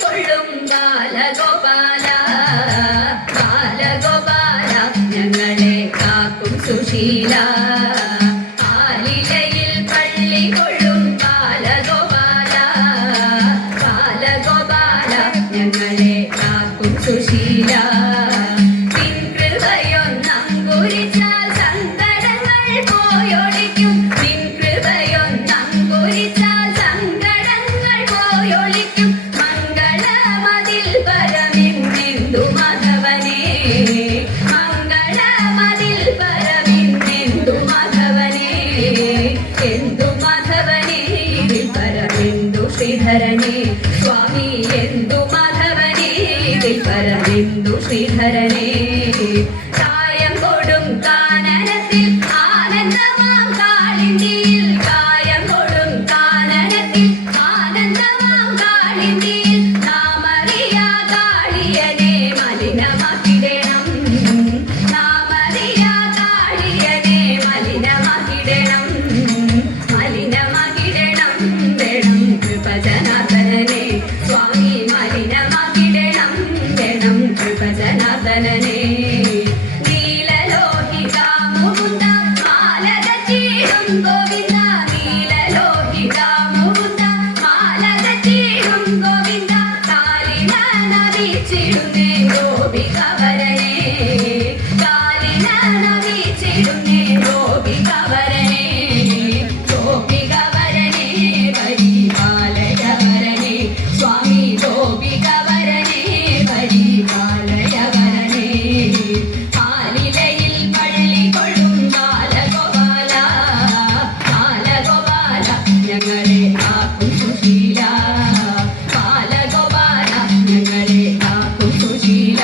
കൊള്ളും ബാലഗോപാല ബാലഗോപാല ഞങ്ങളെ കാക്കും സുശീല ആലിലയിൽ പള്ളി കൊള്ളും ബാലഗോപാല ബാലഗോപാല ഞങ്ങളെ കാക്കും സുശീല ശ്രീധരനെ സ്വാമി എന്തു മാധവനെ പരമെന്തു ശ്രീധരനെ കായം കൊടും കാനനത്തിൽ ആനന്ദമാം കാളിന്തിയിൽ കായം കൊടും കാനനത്തിൽ ആനന്ദമാം കാളിന്തിയിൽ നാമറിയ കാളിയനെ മലിനമാക്കിടണം നാമറിയ കാളിയനെ മലിനമാക്കിടണം മലിനമാക്കിടണം വേണം കൃപജനാർദ്ദനനെ സ്വാമി മലിനമാക്കിടണം വേണം കൃപജനാർദ്ദനനെ നീലലോഹിത മുകുന്ദ മാലത ചീടും ഗോവിന്ദ നീലലോഹിത മുകുന്ദ മാലത ചീടും ഗോവിന്ദ കാലിന നവിച്ചിടുന്നേ ഗോപികവരനെ കാലിന നവിച്ചിടുന്നേ ഗോപികവരനെ ഗോപികവരനെ പരിപാലയവരനെ സ്വാമി ഗോപികവരനെ പരിപാലയവരനെ ആലിലയിൽ പള്ളി കൊള്ളും ബാലഗോപാല ബാലഗോപാല ഞങ്ങളെ കാക്കും സുശീല ബാലഗോപാല ഞങ്ങളെ കാക്കും സുശീല